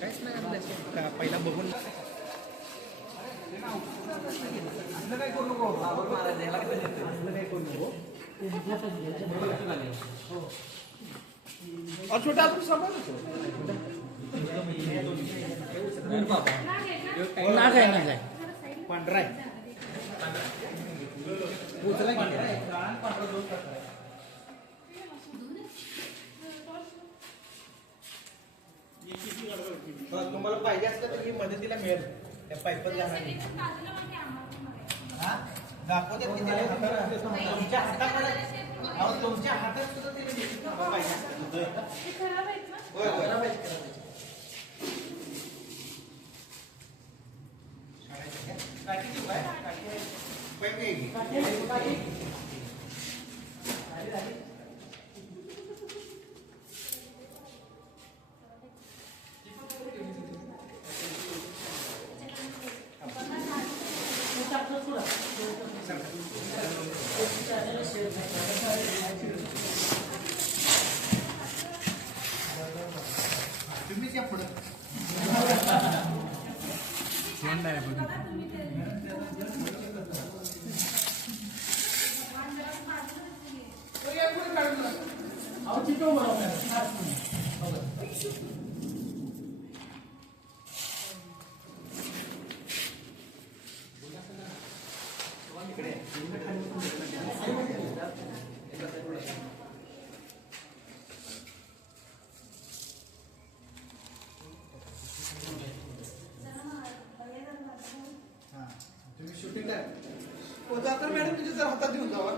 पहिला बघून. और छोटा आपण समोर नाग आहे नाग आहे. पांढरा आहे. उचला की. हा, तुम्हाला पाहिजे असलं तर ही मदतीला मिळेल. त्या हा? दाखवते तुमच्या हातामध्ये अहो, तुमच्या हातात सुद्धा असलं तर. होय होय. काठी देऊ काय? काठी तुम्ही शूटिंग काय? हो जाता मॅडम तुझ्या जर हातात घेऊन जावा.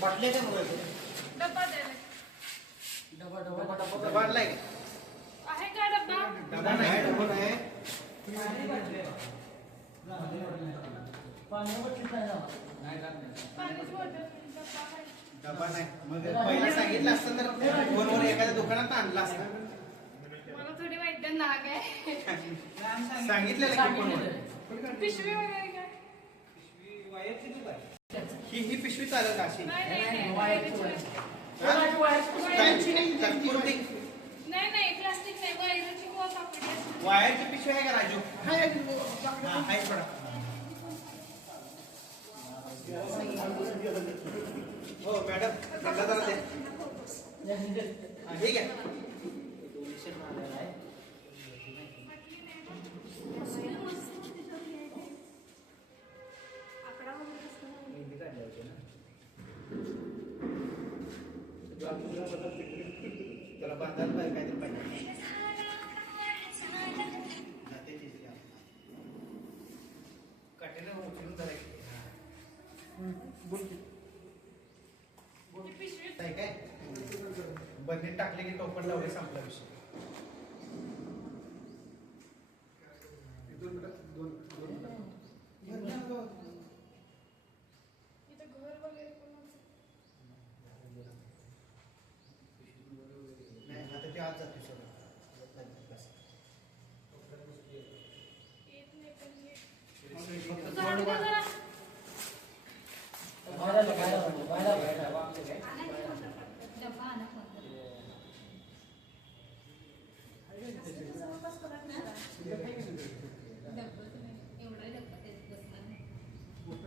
बाटल्या काय बघायचं डब्बा द्यायला. डबा आणलाय का? आहे का डब्बा? डबा नाही डबा नाही. बॉटल डब्बा आहे. डबा नाही. मग पहिला सांगितलं असतं तर फोनवर एखाद्या दुकानात आणला असतं. मला थोडी वाईट नाग आहे. सांगितलेलं की फोनवर. पिशवी वगैरे काय ही ही पिशवी चालेल का अशी नाही नाही नाही वायरची आहे. तात्पुरती तात्पुरती नाही नाही प्लास्टिक नाही वायरची किंवा कापडी असते. वायरची पिशवी आहे का राजू हा आहे थोडा हो मॅडम मला जरा द्या हा, त्याला बांधायला पाहिजे काहीतरी पाहिजे. हा, उचलून धरायची. काय बंदीत टाकले की टोपण लावले संपला विषय ते आज जाते सगळं येत नाही पण हे. झाडू दे जरा. डब्बा आणा कोणता.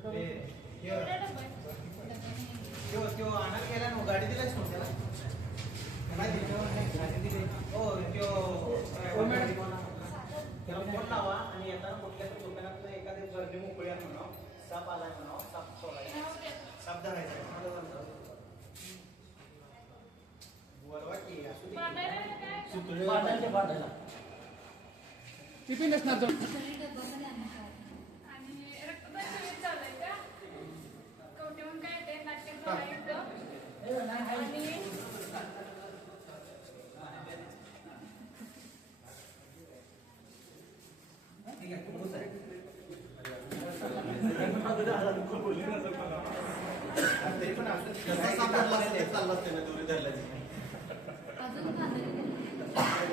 ते त्यो- एवढा डब्बा आहे. त्यो त्यो आणायला गेला ना गाडी दिलाच नव्हत्या त्याला गाडी दिली. गाडी दिली. हो त्यो हो, मॅडम. त्याला फोन येताना कुठल्या तरी दुकानात एखादी गर्दी मोकळी आहे म्हणा साप आलाय म्हणा साप सोडायचा साप धरायचा बोलवा की असू दे. बांधायला काय? टिफिन असणार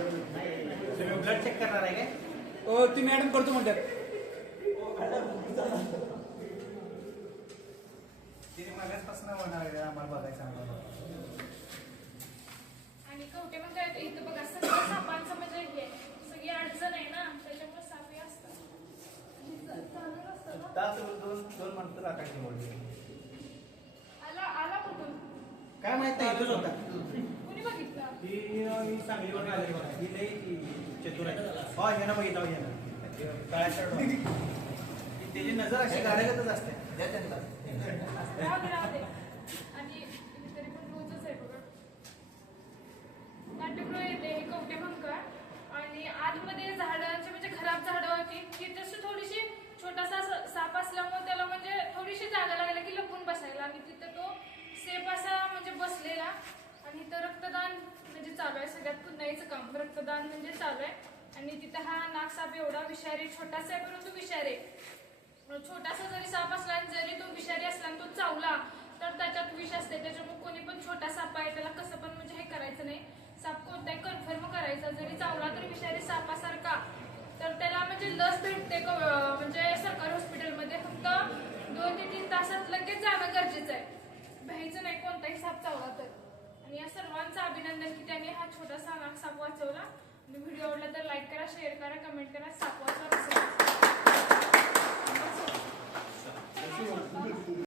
ब्लड चेक करणार आहे काय ओ ती मॅडम करतो म्हणतात. तिने मागासपासून म्हणणार आम्हाला बघायचं आम्हाला आणि कवटे म्हणजे इथं बघा सगळं सापांचं म्हणजे सगळी अडचण आहे ना आला आला कुठून? काय माहीत नाही इथंच होता. कुणी बघितलं? ती अं, ही सांगलीवर आली बघा. ही लई ती चतुर आहे. हो ह्यानं बघितलं हो ह्यानं काळ्या शर्ट त्याची नजर अशी गाड्यागतच असते. द्या त्यांना. राहू दे राहू दे. आणि इथे तरी पण रोजच आहे बघा. नाट्यगृह येते हे कवटे भंकर आणि आतमध्ये झाडांची म्हणजे खराब झाडं होती तशी छोटासा असं साप असल्यामुळे त्याला म्हणजे थोडीशी जागा लागली की लपून बसायला. आणि तिथं तो सेफ असा म्हणजे बसलेला. आणि तर रक्तदान म्हणजे चालू आहे. सगळ्यात पुन्हाचं काम. रक्तदान म्हणजे चालू आहे. आणि तिथं हा नागसाप एवढा विषारी छोटासा आहे परंतु विषारी. छोटासा जरी साप असला आणि जरी तो विषारी असला आणि तो चावला तर त्याच्यात विष असते. त्याच्यामुळे कोणी पण छोटा साप आहे त्याला कसं पण म्हणजे हे करायचं नाही साप कोणताही कन्फर्म करायचा जरी चावला तर विषारी सापासारखा तर त्याला म्हणजे लस भेटते क- अं, म्हणजे सरकारी हॉस्पिटलमध्ये फक्त दोन ते तीन तासात लगेच जाणं गरजेचं घ्यायचं नाही कोणताही साप चावला तर. आणि या सर्वांचं अभिनंदन की त्यांनी हा छोटासा नाग साप वाचवला. आणि व्हिडिओ आवडला तर लाईक करा शेअर करा कमेंट करा. साप